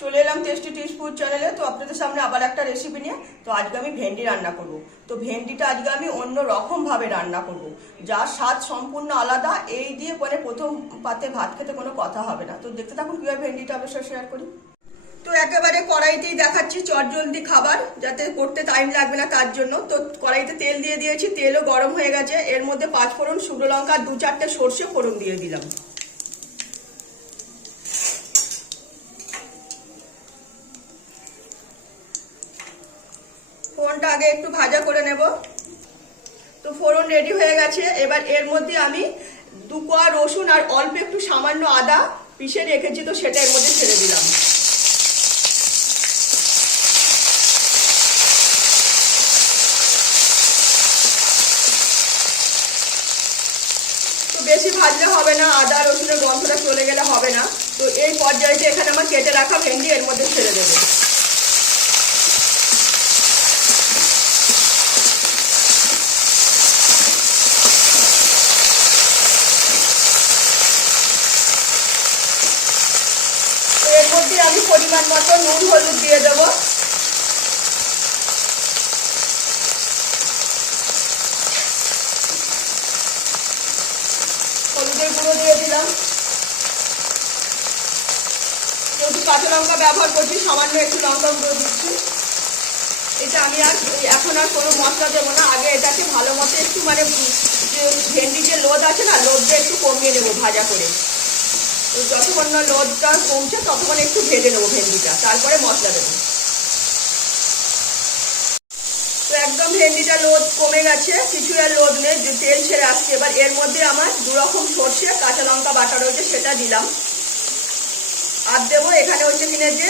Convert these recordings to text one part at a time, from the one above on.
চলে এলাম tasty tips food চ্যানেলে। তো আপনাদের সামনে আবার একটা রেসিপি নিয়ে। তো আজকে আমি ভেন্ডি রান্না করব। তো ভেন্ডিটা আজকে আমি অন্য রকম ভাবে রান্না করব, যার স্বাদ সম্পূর্ণ আলাদা। এই দিয়ে মানে প্রথম পাতে ভাত খেতে কোনো কথা হবে না। তো দেখতে থাকুন কিভাবে ভেন্ডিটা অবশ্যই শেয়ার করি। তো একেবারে কড়াইতেই দেখাচ্ছি চটজলদি খাবার, যাতে করতে টাইম লাগবে না তার জন্য। তো কড়াইতে তেল দিয়ে দিয়েছি, তেলও গরম হয়ে গেছে। এর মধ্যে 5 ফোড়ন, শুকনো লঙ্কা, 2-4টে সর্ষে ফোড়ন দিয়ে দিলাম। ফোড়নটা আগে একটু ভাজা করে নেব। তো ফোড়ন রেডি হয়ে গেছে। এবার এর মধ্যে আমি 2 কোয়া রসুন আর অল্প একটু সামান্য আদা পিষে রেখেছি, তো সেটা এর মধ্যে ছেড়ে দিলাম। তো বেশি ভাজলে হবে না, আদা রসুনের গন্ধটা চলে গেলে হবে না। তো এই পর্যায়ে এখানে আমার কেটে রাখা ভেন্ডি এর মধ্যে ছেড়ে দেবো। এর মধ্যে আমি পরিমাণ মতো নুন হলুদ দিয়ে দেব। হলুদের গুঁড়ো দিয়ে দিলাম। যেহেতু কাঁচা লঙ্কা ব্যবহার করছি, সামান্য একটু লঙ্কা গুঁড়ো দিচ্ছি। এটা আমি আর এখন আর কোনো মশলা দেবো না। আগে এটাকে ভালো মতো একটু মানে যে ভেন্ডি যে লোদ আছে না, লোদটা একটু কমিয়ে নেবো ভাজা করে। তো যতক্ষণ না লোদটা কমছে ততক্ষণ একটু ভেজে নেবো ভেন্ডিটা, তারপরে মশলা দেবো। তো একদম ভেন্ডিটা লোদ কমে গেছে, কিছু আর লোদ নেই, তেল ছেড়ে আসছে। এবার এর মধ্যে আমার 2 রকম সর্ষে কাঁচা লঙ্কা বাটা রয়েছে, সেটা দিলাম। আর দেবো এখানে হচ্ছে কিনে যে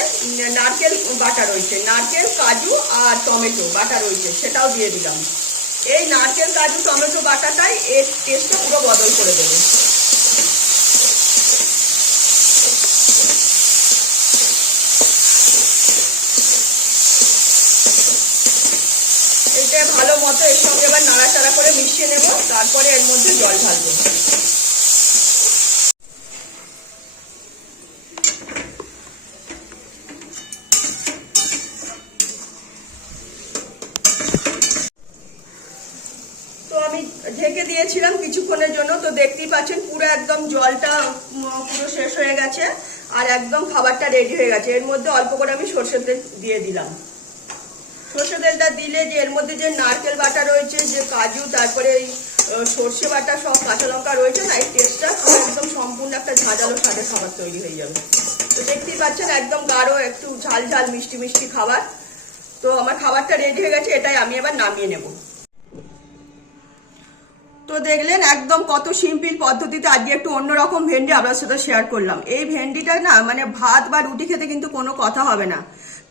নারকেল বাটা রয়েছে, নারকেল, কাজু আর টমেটো বাটা রয়েছে, সেটাও দিয়ে দিলাম। এই নারকেল, কাজু, টমেটো বাটাটাই এর টেস্টটা পুরো বদল করে দেবে। এটা ভালো মতো এর সঙ্গে এবার নাড়াচাড়া করে মিশিয়ে নেব, তারপরে এর মধ্যে জল ঢালবো। তো আমি ঢেকে দিয়েছিলাম কিছুক্ষণের জন্য। তো দেখতেই পাচ্ছেন পুরো একদম জলটা পুরো শেষ হয়ে গেছে আর একদম খাবারটা রেডি হয়ে গেছে। এর মধ্যে অল্প করে আমি সরষের তেল দিয়ে দিলাম। সরষের তেলটা দিলে যে এর মধ্যে যে নারকেল বাটা রয়েছে, যে কাজু, তারপরে এই সর্ষে বাটা, সব কাঁচা লঙ্কা রয়েছে না, এই টেস্টটা একদম সম্পূর্ণ একটা ঝাঁঝালো স্বাদের খাবার তৈরি হয়ে যাবে। তো দেখতেই পাচ্ছেন একদম গাঢ় একটু ঝাল ঝাল মিষ্টি মিষ্টি খাবার। তো আমার খাবারটা রেডি হয়ে গেছে, এটাই আমি এবার নামিয়ে নেব। তো দেখলেন একদম কত সিম্পল পদ্ধতিতে আজকে একটু অন্যরকম ভেন্ডি আপনার সাথে শেয়ার করলাম। এই ভেন্ডিটা না মানে ভাত বা রুটি খেতে কিন্তু কোনো কথা হবে না।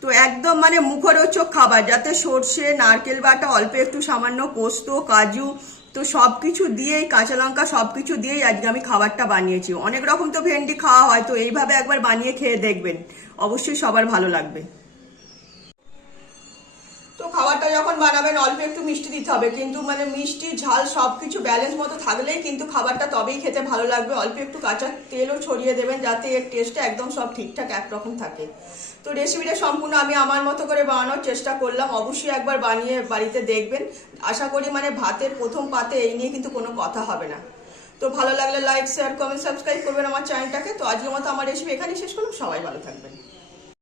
তো একদম মানে মুখরোচক খাবার, যাতে সর্ষে, নারকেল বাটা, অল্প একটু সামান্য পোস্ত, কাজু, তো সবকিছু দিয়েই, কাঁচা লঙ্কা সবকিছু দিয়েই আজকে আমি খাবারটা বানিয়েছি। অনেক রকম তো ভেন্ডি খাওয়া হয়, তো এইভাবে একবার বানিয়ে খেয়ে দেখবেন, অবশ্যই সবার ভালো লাগবে। তো খাবারটা যখন বানাবেন অল্প একটু মিষ্টি দিতে হবে, কিন্তু মানে মিষ্টি ঝাল সবকিছু ব্যালেন্স মতো থাকলেই কিন্তু খাবারটা তবেই খেতে ভালো লাগবে। অল্প একটু কাঁচা তেলও ছড়িয়ে দেবেন, যাতে এর টেস্টটা একদম সব ঠিকঠাক একরকম থাকে। তো রেসিপিটা সম্পূর্ণ আমি আমার মতো করে বানানোর চেষ্টা করলাম, অবশ্যই একবার বানিয়ে বাড়িতে দেখবেন। আশা করি মানে ভাতের প্রথম পাতে এই নিয়ে কিন্তু কোনো কথা হবে না। তো ভালো লাগলে লাইক, শেয়ার, কমেন্ট, সাবস্ক্রাইব করবেন আমার চ্যানেলটাকে। তো আজকের মতো আমার রেসিপি এখানেই শেষ করলাম। সবাই ভালো থাকবেন।